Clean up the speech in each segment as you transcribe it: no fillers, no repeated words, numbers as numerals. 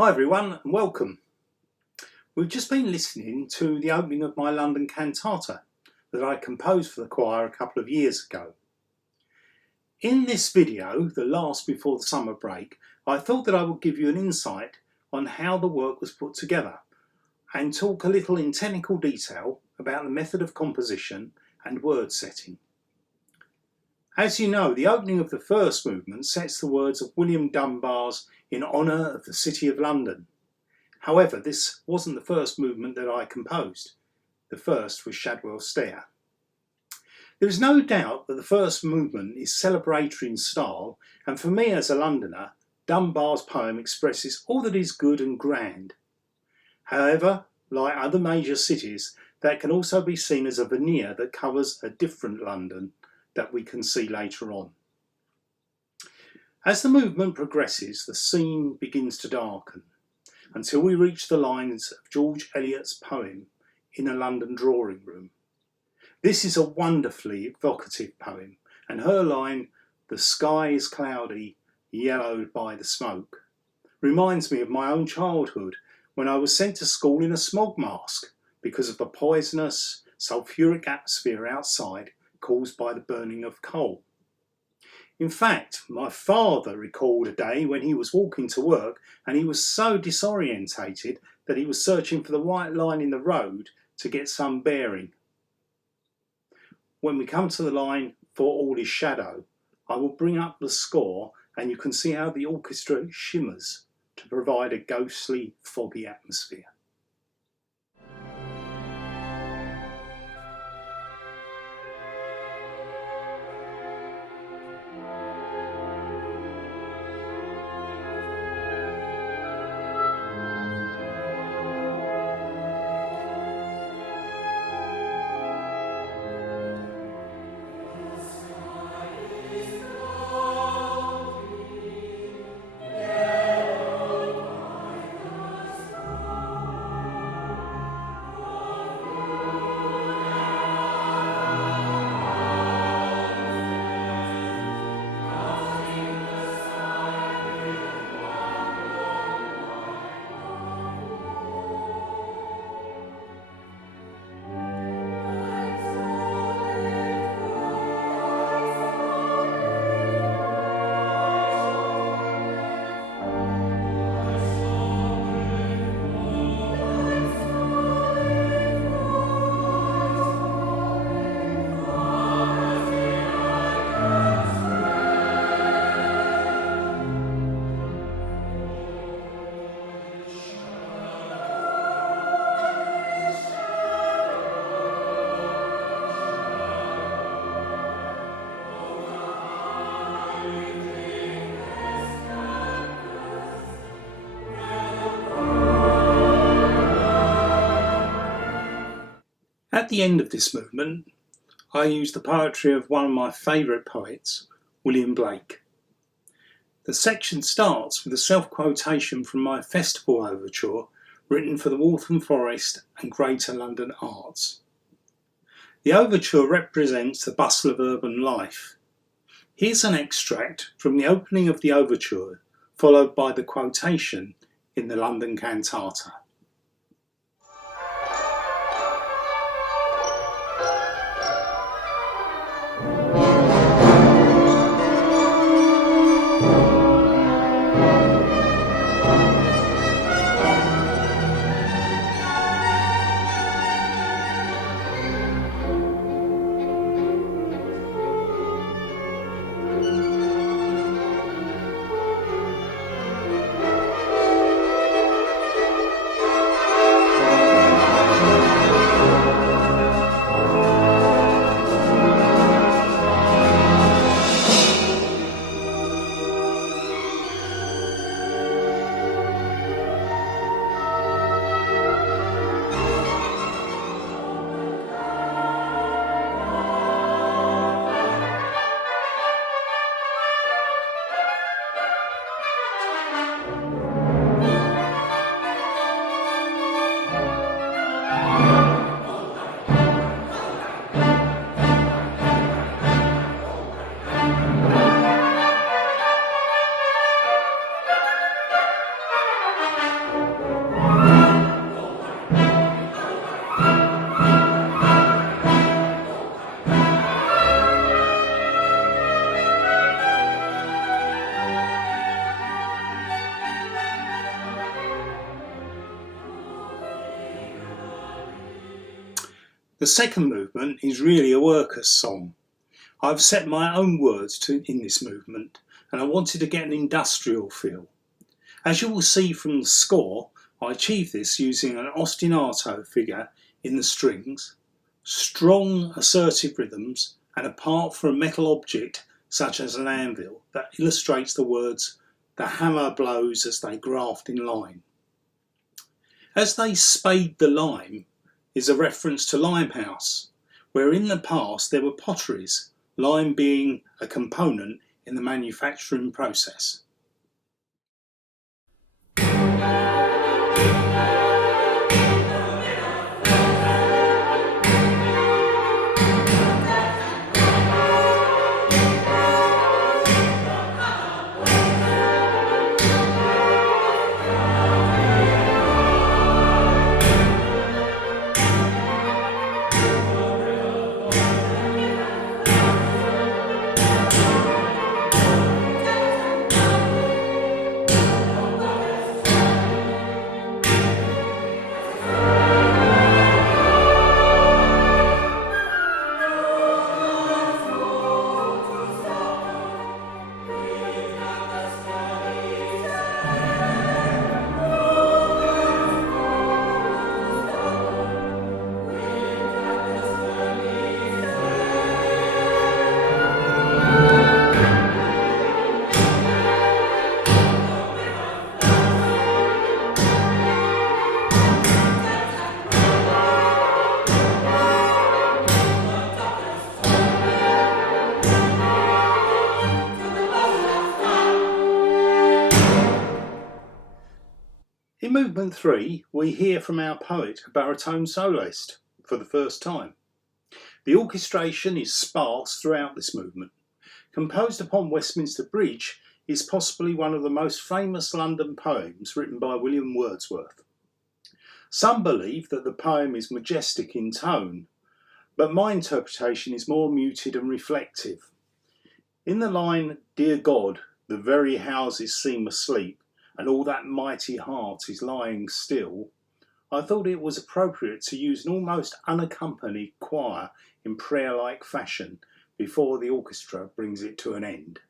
Hi everyone and welcome. We've just been listening to the opening of my London Cantata that I composed for the choir a couple of years ago. In this video, the last before the summer break, I thought that I would give you an insight on how the work was put together and talk a little in technical detail about the method of composition and word setting. As you know, the opening of the first movement sets the words of William Dunbar's "In Honour of the City of London." However, this wasn't the first movement that I composed. The first was Shadwell's Stair. There is no doubt that the first movement is celebratory in style, and for me as a Londoner, Dunbar's poem expresses all that is good and grand. However, like other major cities, that can also be seen as a veneer that covers a different London that we can see later on. As the movement progresses, the scene begins to darken until we reach the lines of George Eliot's poem In a London Drawing Room. This is a wonderfully evocative poem, and her line, "The sky is cloudy, yellowed by the smoke," reminds me of my own childhood when I was sent to school in a smog mask because of the poisonous sulphuric atmosphere outside caused by the burning of coal. In fact, my father recalled a day when he was walking to work and he was so disorientated that he was searching for the white line in the road to get some bearing. When we come to the line "For all is shadow," I will bring up the score and you can see how the orchestra shimmers to provide a ghostly, foggy atmosphere. At the end of this movement, I use the poetry of one of my favourite poets, William Blake. The section starts with a self-quotation from my festival overture written for the Waltham Forest and Greater London Arts. The overture represents the bustle of urban life. Here's an extract from the opening of the overture, followed by the quotation in the London Cantata. The second movement is really a workers' song. I've set my own words in this movement, and I wanted to get an industrial feel. As you will see from the score, I achieved this using an ostinato figure in the strings, strong assertive rhythms, and a part for a metal object such as an anvil that illustrates the words, "The hammer blows as they graft in line." "As they spade the lime" is a reference to Limehouse, where in the past there were potteries, lime being a component in the manufacturing process. In movement 3, we hear from our poet a baritone soloist for the first time. The orchestration is sparse throughout this movement. Composed upon Westminster Bridge is possibly one of the most famous London poems written by William Wordsworth. Some believe that the poem is majestic in tone, but my interpretation is more muted and reflective. In the line, "Dear God, the very houses seem asleep, and all that mighty heart is lying still," I thought it was appropriate to use an almost unaccompanied choir in prayer-like fashion before the orchestra brings it to an end.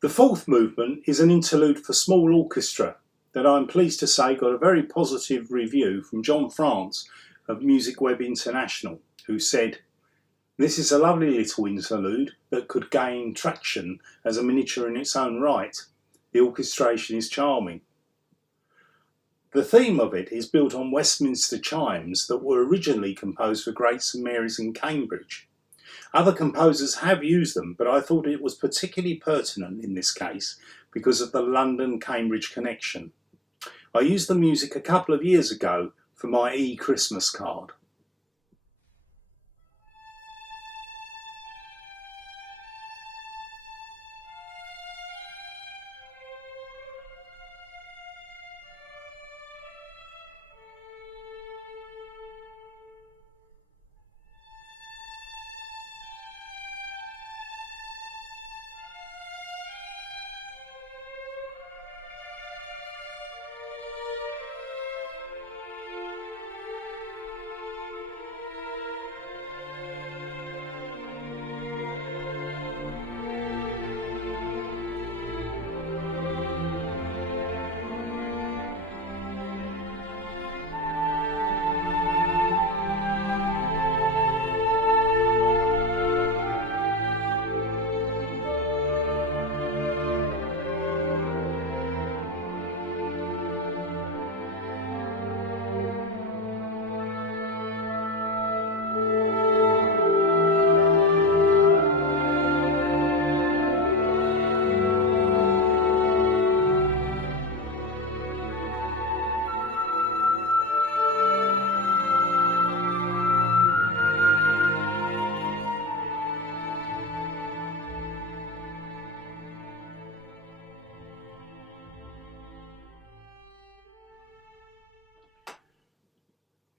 The fourth movement is an interlude for small orchestra that I'm pleased to say got a very positive review from John France of Music Web International, who said, "This is a lovely little interlude that could gain traction as a miniature in its own right. The orchestration is charming." The theme of it is built on Westminster chimes that were originally composed for Great St Mary's in Cambridge. Other composers have used them, but I thought it was particularly pertinent in this case because of the London-Cambridge connection. I used the music a couple of years ago for my e-Christmas card.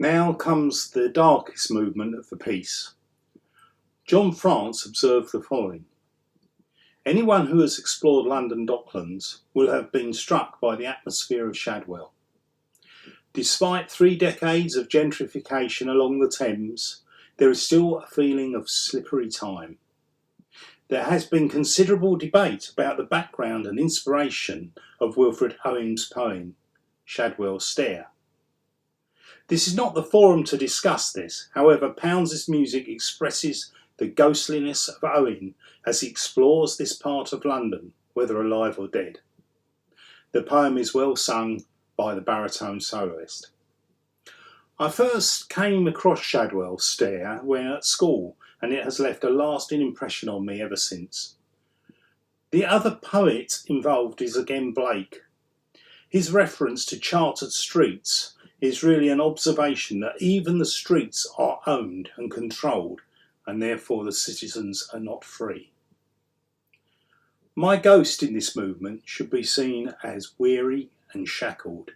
Now comes the darkest movement of the piece. John France observed the following: anyone who has explored London Docklands will have been struck by the atmosphere of Shadwell. Despite 3 decades of gentrification along the Thames, there is still a feeling of slippery time. There has been considerable debate about the background and inspiration of Wilfred Owen's poem, Shadwell's Stair. This is not the forum to discuss this, however, Pounds' music expresses the ghostliness of Owen as he explores this part of London, whether alive or dead. The poem is well sung by the baritone soloist. I first came across Shadwell's Stair when at school, and it has left a lasting impression on me ever since. The other poet involved is again Blake. His reference to chartered streets is really an observation that even the streets are owned and controlled, and therefore the citizens are not free. My ghost in this movement should be seen as weary and shackled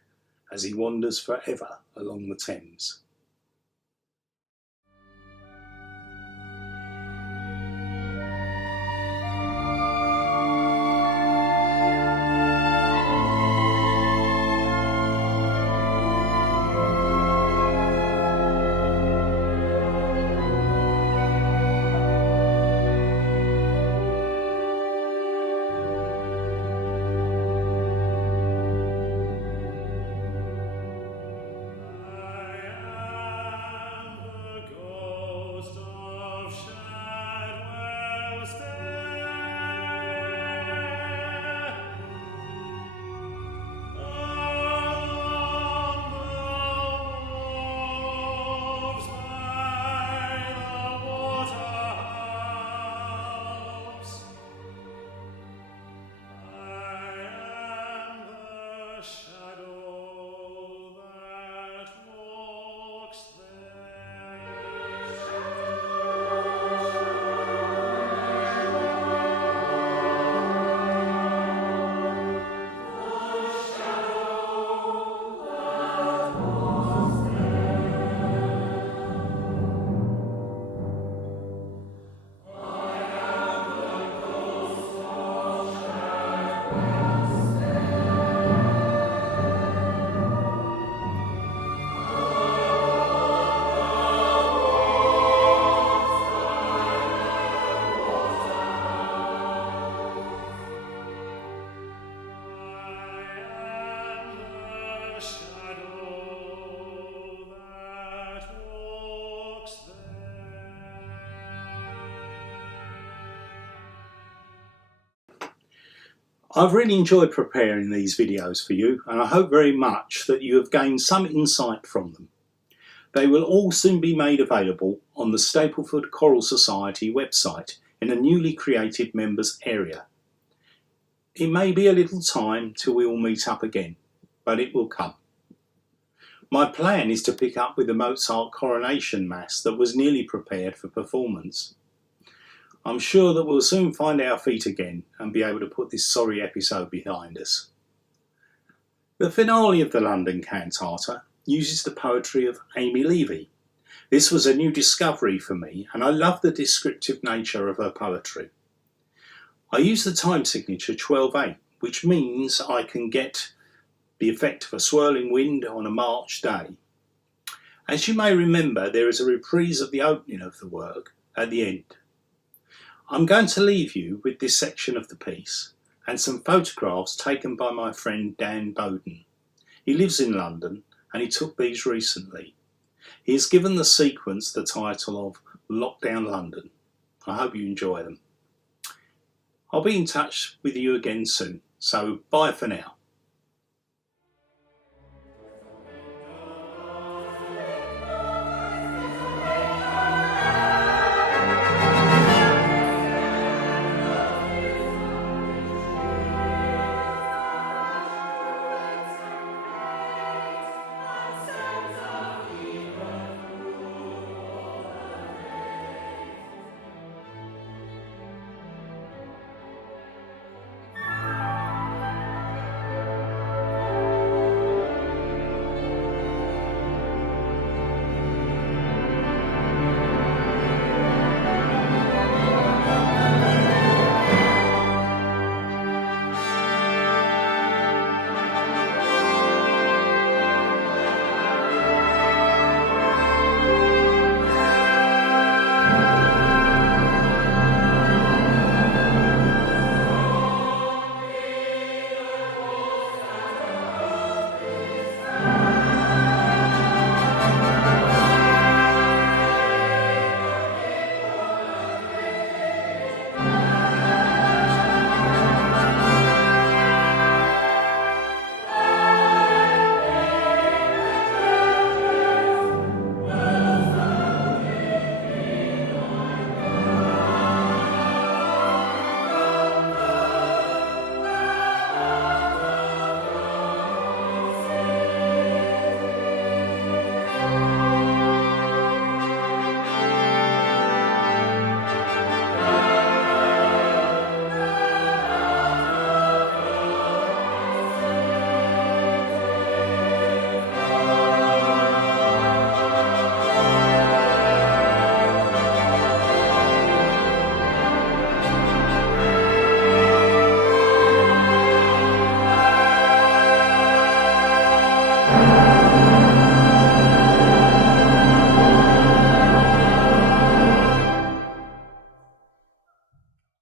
as he wanders forever along the Thames. I've really enjoyed preparing these videos for you, and I hope very much that you have gained some insight from them. They will all soon be made available on the Stapleford Choral Society website in a newly created members area. It may be a little time till we all meet up again, but it will come. My plan is to pick up with the Mozart coronation mass that was nearly prepared for performance. I'm sure that we'll soon find our feet again and be able to put this sorry episode behind us. The finale of the London Cantata uses the poetry of Amy Levy. This was a new discovery for me, and I love the descriptive nature of her poetry. I use the time signature 12/8, which means I can get the effect of a swirling wind on a March day. As you may remember, there is a reprise of the opening of the work at the end. I'm going to leave you with this section of the piece and some photographs taken by my friend Dan Bowden. He lives in London and he took these recently. He has given the sequence the title of Lockdown London. I hope you enjoy them. I'll be in touch with you again soon, so bye for now.